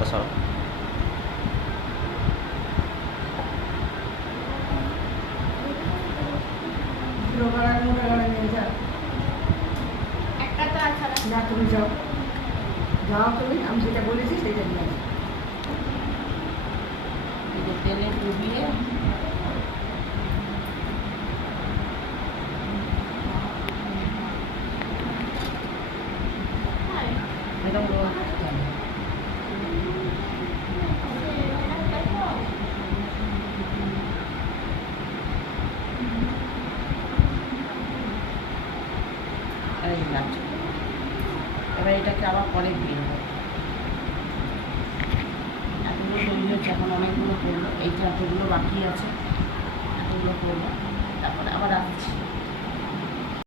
হাতটা সরো। একটা তো আছে না, তুমি যাও যাও, তুমি আমি যেটা বলেছি সেটা নিয়ে আসো। এই যে তেলে ডুবিয়ে এরকম রোদ দেবে। এই লাগছে। এবার এটাকে আবার পরে দিয়ে দেবো। এতগুলো তৈরি হচ্ছে, এখন অনেকগুলো করবো, এই যে এতগুলো বাকি আছে, এতগুলো করবো, তারপরে আবার আসছি।